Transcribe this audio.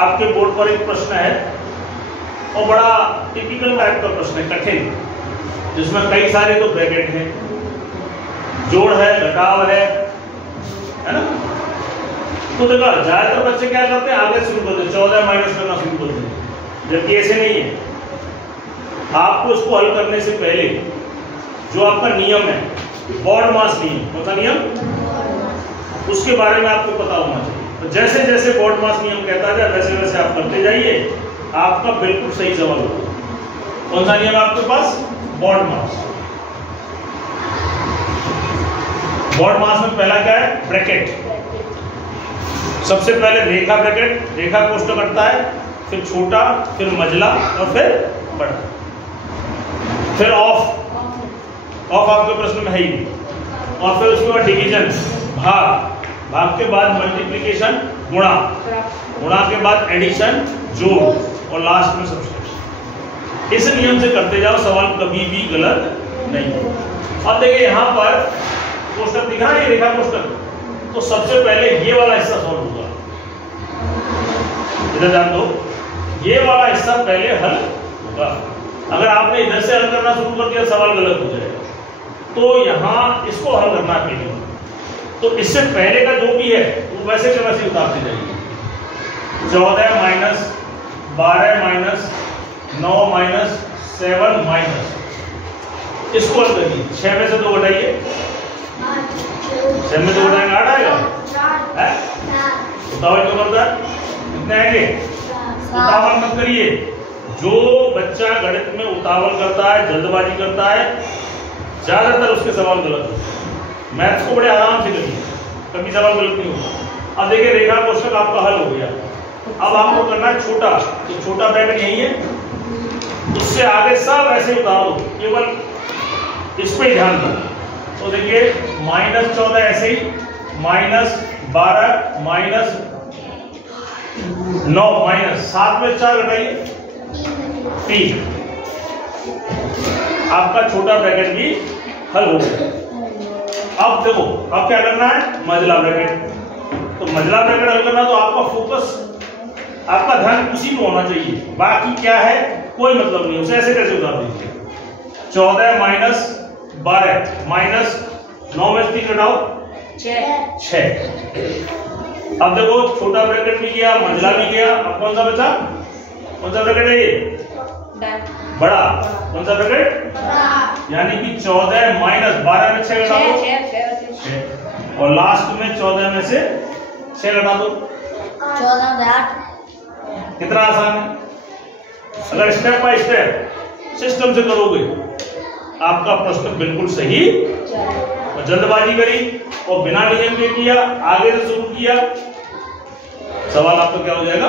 आपके बोर्ड पर एक प्रश्न है और बड़ा टिपिकल टाइप का प्रश्न है, कठिन, जिसमें कई सारे तो ब्रैकेट हैं, जोड़ है, घटाव है ना। तो देखो ज्यादातर बच्चे क्या करते हैं, आगे शुरू करते हैं 14 माइनस करना शुरू करते हैं, जबकि ऐसे नहीं है। आपको इसको हल करने से पहले जो आपका नियम है, बॉड मास नियम, कौन सा नियम, उसके बारे में आपको पता होना चाहिए। तो जैसे जैसे बॉड मास नियम कहता है वैसे वैसे आप करते जाइए, आपका बिल्कुल सही जवाब होगा। कौन सा नियम आपके पास, बॉड मास। बॉड मास में पहला क्या है, ब्रैकेट। सबसे पहले रेखा ब्रैकेट, रेखा कोष्ठक कटता है, फिर छोटा, फिर मझला और फिर बड़ा, फिर ऑफ आपके प्रश्न में है ही, और फिर उसके बाद डिवीजन, भाग के बाद मल्टीप्लिकेशन, गुणा के बाद एडिशन, जोड़, और लास्ट में सब्सट्रैक्शन। इस नियम से करते जाओ, सवाल कभी भी गलत नहीं। अब देखिए यहाँ पर कोष्ठक दिख रहा है, ये रेखा कोष्ठक, तो सबसे पहले ये वाला हिस्सा सॉल्व होगा। इधर जान दो, ये वाला हिस्सा पहले हल होगा। अगर आपने इधर से हल करना शुरू कर दिया, सवाल गलत हो जाएगा। तो यहाँ इसको हल करना पड़ेगा। तो इससे पहले का जो भी है वो वैसे के वैसे उतारते जाइए। 14 माइनस 12 माइनस 9 माइनस 7 माइनस, इसको हल करिए। 6 में से 2 घटाइए, 6 में 2 घटाएंगे 8 आएगा। उतावल क्यों करता है, कितने आएंगे, उतावल मत करिए। जो बच्चा गणित में उतावल करता है, जल्दबाजी करता है, ज्यादातर उसके सवाल गलत होते हैं। मैथ्स को बड़े आराम से करिए, कभी सवाल गलत नहीं होगा। अब देखिए रेखा कोष्ठक आपका हल हो गया। अब आपको करना है छोटा, तो छोटा ब्रैकेट यही है, उससे आगे सब ऐसे उतारो, केवल इस पे ध्यान दो। तो देखिए -14 ऐसे ही, -12 माइनस 9 माइनस 7 में 4 घटाइए 3, आपका छोटा ब्रैकेट भी हल हो गया। अब देखो अब क्या करना है, मझला ब्रैकेट। तो मझला ब्रैकेट हल करना, तो आपका फोकस, आपका ध्यान उसी में होना चाहिए, बाकी क्या है कोई मतलब नहीं, उसे ऐसे कैसे उतार दीजिए। 14 माइनस 12 माइनस 9 में 3 घटाओ 6। अब देखो छोटा ब्रैकेट भी गया, मझला भी गया, अब कौन सा बचा, कौन सा ब्रैकेट है ये, बड़ा। कौन सा ब्रैकेट, यानी कि 14 माइनस 12 में 6 घटा दो 6, और लास्ट में 14 में से 6 घटा दो 14 में 8। कितना आसान है। अगर स्टेप बाय स्टेप सिस्टम से करोगे, आपका प्रश्न बिल्कुल सही। और जल्दबाजी करी और बिना नियम के किया, आगे से शुरू किया, सवाल आपका क्या हो जाएगा,